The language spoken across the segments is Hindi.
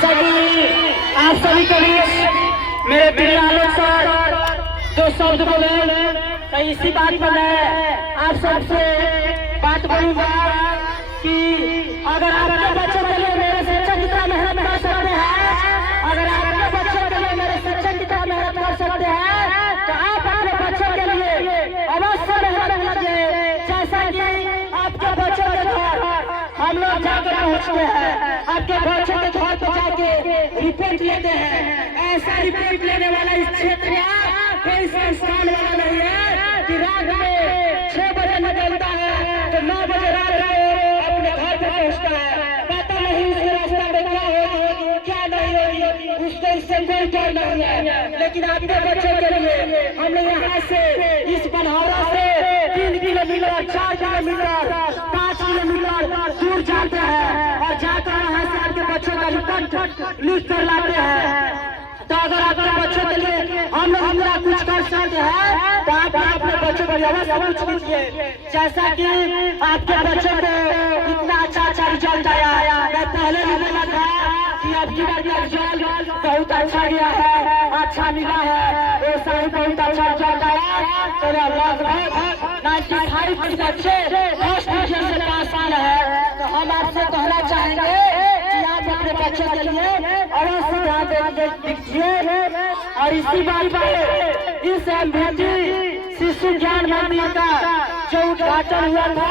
जैसा कि आप सभी के बीच मेरे प्रिय आलोक सर जो शब्द बोले, तो इसी बात पर मैं आप सबसे बात बोलूंगा कि अगर आपके बच्चों के लिए मेरे शिक्षक कितना मेहनत कर सकते हैं, अगर आपके बच्चों के लिए मेरे शिक्षक कितना मेहनत कर सकते हैं, तो आप अपने बच्चों के लिए अवश्य मेहनत कीजिए। जैसा कि आपके बच्चों के घर हम लोग जाकर पहुँचते हैं, आपके बच्चों के घर पर जाके रिपोर्ट लेते हैं। ऐसा रिपोर्ट लेने वाला इस क्षेत्र में कोई संस्थान वाला नहीं है कि रात में 6 बजे निकलता है तो 9 बजे रात को अपने घर पर पहुँचता है। पता नहीं उसके रास्ता में क्या होगी क्या नहीं होगी, उसको इससे कोई डर नहीं है। लेकिन आपके बच्चों के लिए हमने यहाँ से इस बनहौरा से 3 किलोमीटर 4 किलोमीटर 5 किलोमीटर दूर जाते हैं और जाकर वहाँ से आपके बच्चों का रिपोर्ट लिख कर लाते हैं। तो अगर आपके बच्चों के लिए हम लोग हमरा कुछ कर सकते हैं तो आप अपने बच्चों को अवश्य कुछ कीजिए। जैसा कि आपके बच्चों को इतना अच्छा रिजल्ट आया, मैं पहले भी बोला था कि अब की बार रिजल्ट बहुत अच्छा गया है, अच्छा मिला है, ऐसा ही बहुत अच्छा रिजल्ट आया। तो लगभग 95% से फर्स्ट डिवीजन से पास आ रहा है। तो हम आपसे कहना चाहेंगे कि आप अपने बच्चों के लिए अवश्य ध्यान दीजिए। और इसी बात पर इस एमवीटी शिशु ज्ञान मंदिर का जो उद्घाटन हुआ था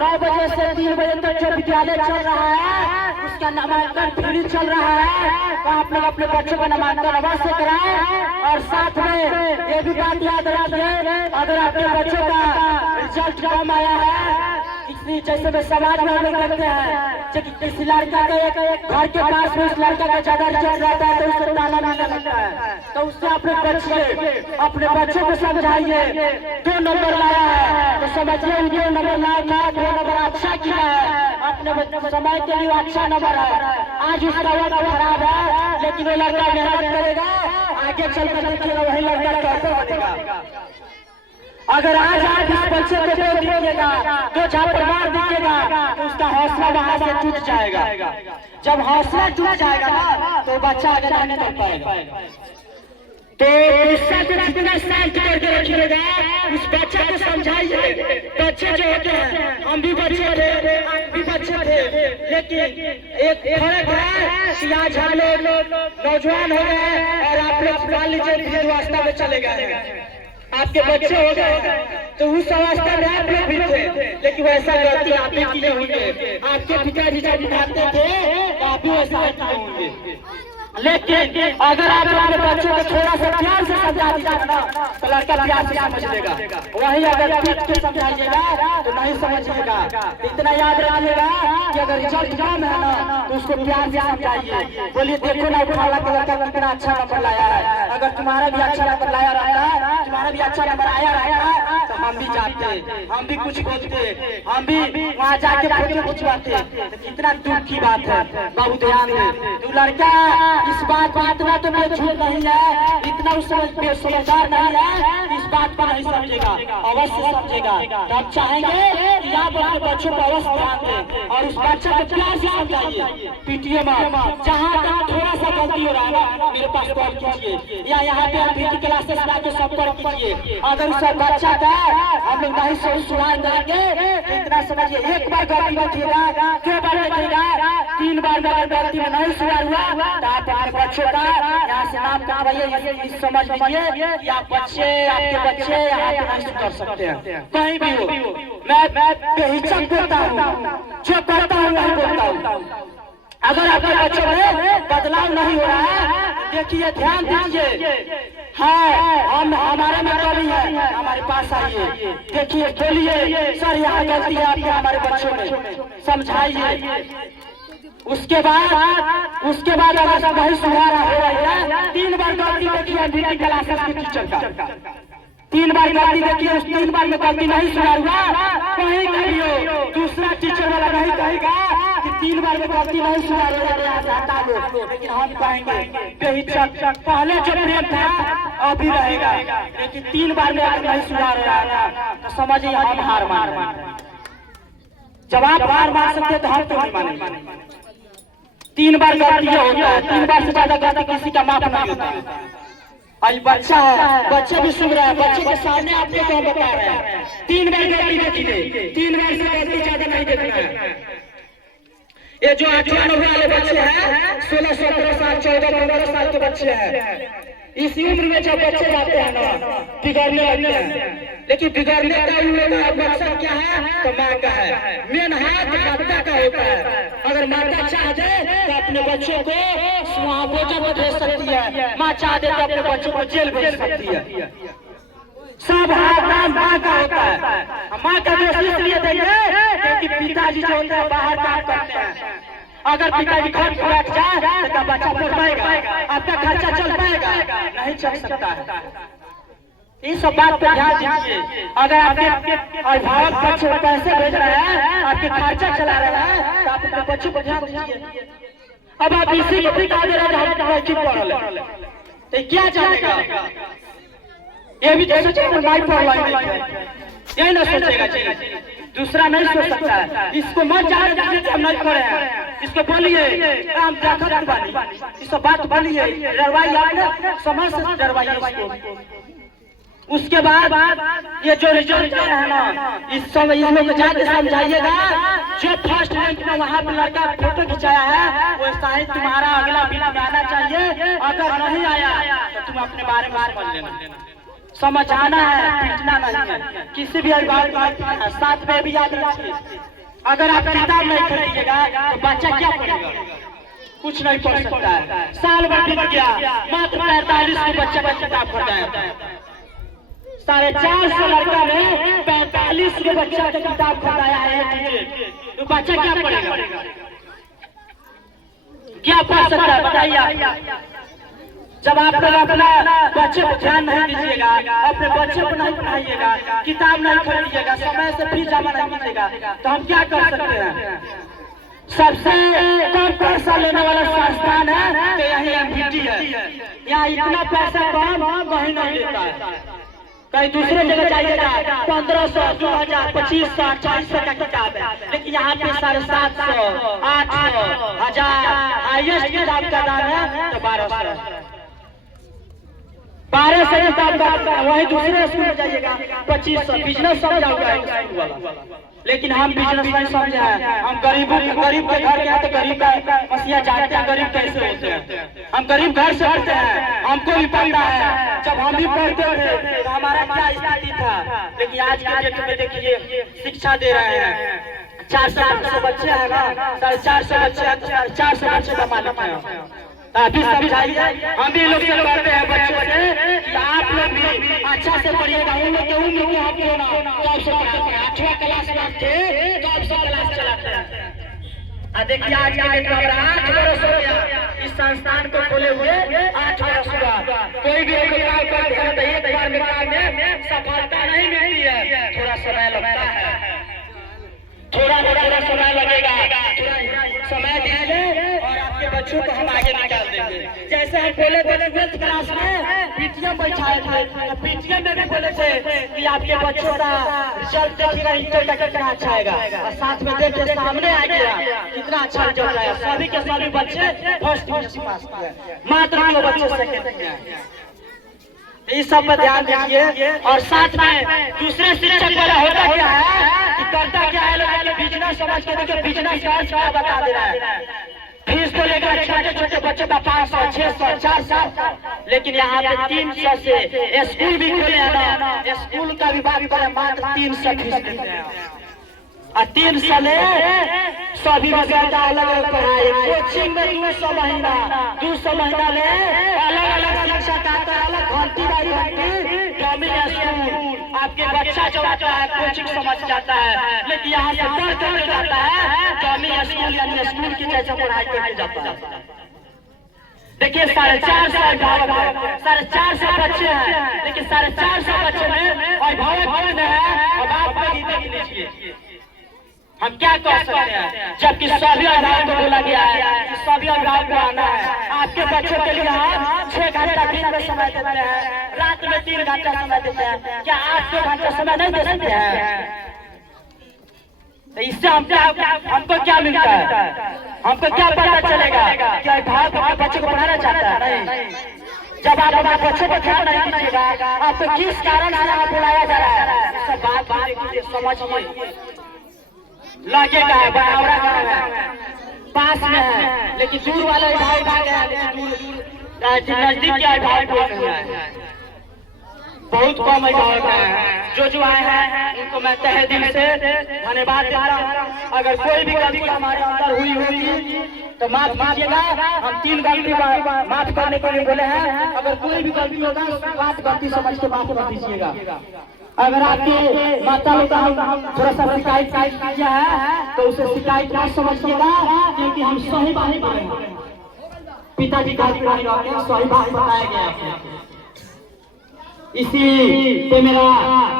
9 बजे से 3 बजे तक जो विद्यालय चल रहा है, उसका नामांकन फ्री चल रहा है। तो आप लोग अपने बच्चों का नामांकन अवश्य कराएं। और साथ में ये भी बात याद रखिए, अगर आपके बच्चों का रिजल्ट कम आया है, जैसे में समाज में हम लोग देखते हैं किसी लड़का का एक घर के पास में उस लड़का का ज्यादा रिजल्ट रहता है तो उसको ताना मारने लगता है। तो उससे अपने बच्चों को समझाइए 2 नंबर लाया है तो समझिए 2 नंबर लाया, 2 नंबर अच्छा किया है, अपने समय के लिए अच्छा नंबर है। आज उसका वक्त खराब है लेकिन वो लड़का मेहनत करेगा, आगे चलकर देखिएगा वही लड़का कैसे बनेगा। अगर आज आप इस बच्चे को दे दीजिएगा तो झापड़ मार दीजिएगा तो उसका हौसला वहां से टूट जाएगा। जब हौसला टूट जाएगा ना तो बच्चा आगे नहीं कर पाएगा। तो गुस्सा को जितना शांत करके रखिएगा, उस बच्चे को समझाइए। बच्चे जो होते हैं, हम भी बच्चे थे, आप भी बच्चे थे, लेकिन एक फर्क है कि आज हम लोग नौजवान हो गए और आप लोग मान लीजिए वृद्धावस्था में चले गए। आपके बच्चे हो गए तो उस अवस्था में आप लोग भी थे, लेकिन वैसा गलती आप ही की होंगे। आपके पिताजी जब दिखाते थे तो आप भी वैसा होंगे। लेकिन अगर आप अपने बच्चों को थोड़ा सा प्यार से समझा दीजिएगा ना तो लड़का प्यार से समझ लेगा। वही अगर पीट के समझाइएगा तो नहीं समझिएगा। इतना याद रखिएगा कि अगर रिजल्ट कम है ना तो उसको प्यार से समझाइए। बोलिए देखो ना फला का लड़का कितना अच्छा नंबर लाया है, अगर तुम्हारा भी अच्छा नंबर लाया रहता है, तुम्हारा भी अच्छा नंबर आया है तो हम भी जाते, हम भी कुछ खोजते, हम भी वहाँ जाके फोटो खिंचवाते। कितना दुख की बात है, बाबू ध्यान दे। तू लड़का इस बात पर इतना तो मैं झूठ नहीं है, इतना उस समझदार नहीं है, इस बात पर नहीं समझेगा, अवश्य समझेगा। तो हम चाहेंगे कि आप अपने बच्चों को अवश्य ध्यान दें और उस बच्चे को प्यार से समझाइए। पीटीए मत, जहाँ तक थोड़ा सा गलती हो रहा है ना मेरे पास कॉल कीजिए या यहाँ पे आप पीटी क्लासेस ला के संपर्क कीजिए। अगर उस बच्चा का हम लोग नहीं सुधार करेंगे तो इतना समझिए, एक बार गलती बैठिएगा, 2 बार बैठेगा, 3 बार अगर गलती में नहीं सुधार हुआ तो आप बच्चों का यहाँ से नाम करवाइए। समझ लीजिए कि आप बच्चे, आपके बच्चे यहाँ पे नहीं सुधर सकते हैं कहीं भी हो। मैं बेहिचक बोलता हूँ, जो करता हूँ वही बोलता हूँ। अगर आपके बच्चों में बदलाव नहीं हो रहा है देखिए, ध्यान दीजिए। हाँ, हम हमारे में कमी है, हमारे पास आइए, देखिए, बोलिए सर यहाँ गलती है आपके हमारे बच्चों में, समझाइए। उसके बाद अगर वही सुधार हो रहा है, 3 बार गलती देखिए एमवीटी क्लासेस के टीचर का, 3 बार गलती देखिए, उस 3 बार में गलती नहीं सुधार हुआ, कहीं कहीं हो दूसरा टीचर वाला नहीं कहेगा कि 3 बार में गलती नहीं सुधार हो रहा है हटा लो, लेकिन हम कहेंगे बेहिचक पहले जो प्रेम था अभी रहेगा, लेकिन 3 बार में अगर नहीं सुधार हो रहा है तो समझिए हम हार मान रहे हैं। जब आप हार मान सकते तो हम तो नहीं मानेंगे। 3 बार गलती होता है, 3 बार से ज्यादा गलती किसी का माफ नहीं होता है। आज बच्चा है, बच्चे भी सुन रहा है, बच्चे के सामने आपको क्या बता रहे हैं, 3 बार गलती देखिए, 3 बार से गलती ज्यादा नहीं देखना है। ये जो 18 वाले बच्चे हैं, 16, 17 साल, 14, 15 साल के बच्चे हैं, इस उम्र में जब बच्चे जाते हैं ना बिगड़ने लगते हैं, लेकिन बिगड़ने का उन लोगों का मकसद क्या है, तो माँ का है, मेन हाथ माता का होता है। अगर माता चाह दे तो अपने बच्चों को वहाँ भोजन में भेज सकती है, माँ चाह दे तो अपने बच्चों को जेल भेज सकती है। सब हाथ माँ का होता है। माँ का दोष इसलिए देंगे क्योंकि पिताजी जो होते हैं बाहर काम करते हैं। अगर पिताजी घर पर बैठ जाए तो बच्चा पढ़ पाएगा, आपका खर्चा चल पाएगा, नहीं चल सकता है। इस सब बात पे ध्यान दीजिए। अगर आपके अभिभावक बच्चे पैसे भेज रहे हैं, आपके खर्चा चला रहा है, तो आप अपने बच्चों को ध्यान दीजिए। अब आप इसी को पिता दे रहे हैं कि पढ़ तो क्या जानेगा, ये भी तो सोचेगा नहीं पढ़ पाएंगे, यही ना सोचेगा जी, दूसरा नहीं सोच सकता है। इसको मत जाने दीजिए हम नहीं पढ़े हैं, इसको बोलिए काम देखत बानी, इस बात बोलिए, डरवाई आपने समझ से डरवाइए इसको। उसके बाद ये जो रिजल्ट है ना, इस समय इसमें जाके समझाइएगा। जो फर्स्ट रैंक में वहाँ पे लड़का फोटो खिंचाया है, वो शायद तुम्हारा अगला बिल में आना चाहिए। अगर नहीं आया तो तुम अपने बारे में समझ लेना। समझाना है, पीटना नहीं है। किसी भी अभिभावक को साथ में भी याद रखिए, अगर आप किताब नहीं खरीदिएगा तो बच्चा क्या पढ़ेगा, कुछ नहीं पढ़ सकता है। साल भर बीत गया, मात्र 45 के बच्चे का किताब खरीदाया था। 450 लड़का ने 45 के बच्चा का किताब खरीदाया है, तो बच्चा क्या पढ़ेगा, क्या पढ़ सकता है बताइए। जब आप लोग अपना बच्चे को ध्यान नहीं दीजिएगा, अपने बच्चे को नहीं पढ़ाइएगा, किताब नहीं खरीदिएगा, समय से फीस जमा नहीं मिलेगा, तो हम क्या कर सकते हैं। सबसे कम पैसा लेने वाला संस्थान है तो यही एमपीटी है। यहाँ इतना पैसा कम कहीं नहीं लेता है। कहीं दूसरे जगह जाइएगा 1500, 2000, 2500, 4000 का किताब है, लेकिन यहाँ पे 750, 800, 1000 हाईएस्ट किताब का दाम है तो 1200 से किताब का। वही दूसरे स्कूल में जाइएगा 2500। बिजनेस समझा हुआ है स्कूल वाला, लेकिन हम बिजनेस नहीं समझे हैं। हम गरीब के घर के हैं तो गरीब का मसीहा जानते हैं गरीब कैसे होते हैं। हम गरीब घर से पढ़ते हैं, हमको भी पढ़ना है। जब हम भी पढ़ते थे तो हमारा क्या स्थिति था, लेकिन आज के डेट में देखिए शिक्षा दे रहे हैं। 400 बच्चे हैं ना, 450 बच्चे हैं, 450 बच्चे का मालिक है। अभी समझाइए, हम भी लोग से पढ़ते हैं बच्चों से कि आप लोग भी अच्छा से पढ़िएगा। उन लोग के उम्र को हम क्यों ना कब से पढ़ाते हैं, 8वां क्लास में थे कब से क्लास चलाते हैं। देखिए आज के डेट में 8 वर्ष हो गया इस संस्थान को खोले हुए, 8 वर्ष हुआ। कोई भी काम करते हैं तो एक बार में काम में सफलता नहीं मिलती है, थोड़ा समय लगता है, थोड़ा समय लगेगा। थोड़ा समय दीजिए और आपके बच्चों को हम आगे निकाल देंगे। जैसे हम बोले थे 12th क्लास में पीटीएम बैठाए थे, तो पीटीएम में भी बोले थे कि आपके बच्चों का रिजल्ट देखिएगा, इंटर का कितना अच्छा आएगा, और साथ में देखिए सामने आ गया कितना अच्छा रिजल्ट आया। सभी के सभी बच्चे फर्स्ट डिवीजन पास किए, मात्र 2 बच्चे सेकंड किए। इस सब पर ध्यान दीजिए। और साथ में दूसरे शिक्षक वाला होता क्या है कि करता क्या है, लोग बिजनेस समझ के देखिए, बिजनेस क्या बता दे रहा है। फीस तो लेगा छोटे छोटे बच्चों का 500, 600, 400, लेकिन यहाँ पे 300 से स्कूल भी खोले हैं ना, स्कूल का भी बात करें मात्र 300 फीस देते हैं। और 300 ले सभी रिजल्ट अलग अलग पढ़ाई, कोचिंग में 200 महीना ले अलग अलग शिक्षक आता है, अलग घंटी वाली घंटी गवर्नमेंट स्कूल। आपके बच्चा जो आता है कोचिंग समझ जाता है, लेकिन यहाँ से पढ़ कर जाता है गवर्नमेंट स्कूल यानी स्कूल की जैसा पढ़ाई करके जाता है। देखिए 450 अभिभावक है, 450 बच्चे हैं, लेकिन 450 बच्चे में अभिभावक है। अब आप लोग लीजिए हम क्या कर सकते हैं, जबकि सभी अभिभावक को बोला गया है कि सभी अभिभावक को आना है। आपके बच्चों के लिए हम 6 घंटा दिन में समय देते हैं, रात में 3 घंटा समय देते हैं, क्या 8 घंटा समय नहीं दे सकते हैं। तो इससे हमको क्या मिलता है? हमको क्या पता चलेगा? क्या भाव अपने बच्चे को पढ़ाना चाहता है? नहीं। जब आप अपने बच्चे पर ध्यान नहीं दीजिएगा, आपको किस कारण से यहाँ बुलाया जा रहा है, सब बात समझिए। लगेगा बरावरा गाँव है, पास में है, लेकिन दूर वाले भाई भाग गया, लेकिन दूर नजदीक के भाई बोल रहे हैं बहुत कम है। जो आए हैं उनको मैं तहे दिल से धन्यवाद देता हूँ। अगर कोई भी गलती हमारे अंदर हुई होगी तो माफ कीजिएगा। हम 3 गलती माफ करने के लिए बोले हैं। अगर कोई भी गलती होगा बात गलती समझ के माफ कर दीजिएगा। अगर आपके माता पिता हम थोड़ा सा शिकायत किया है तो उसे शिकायत ना समझिएगा, क्योंकि हम सही बात बोले हैं। पिताजी का सही बात बताया गया। इसी पे मेरा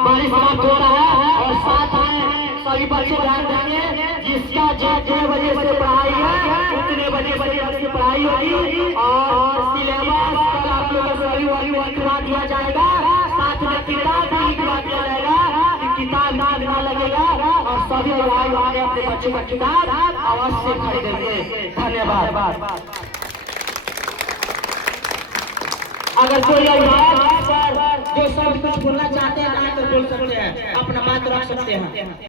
बारिश समाप्त हो रहा है और साथ में सभी बच्चे ध्यान देंगे। जिसका जितने बजे से पढ़ाई है उतने बजे से पढ़ाई होगी और सिलेबस कल आप लोगों को रविवार में लिखवा दिया जाएगा। साथ में किताब भी लिखवा दिया जाएगा कि किताब ना लगेगा और सभी भाई अपने बच्चों का किताब अवश्य खरीदेंगे। धन्यवाद। अगर कोई जो सब कुछ बोलना चाहते हैं तो बोल सकते हैं, अपना बात रख सकते हैं।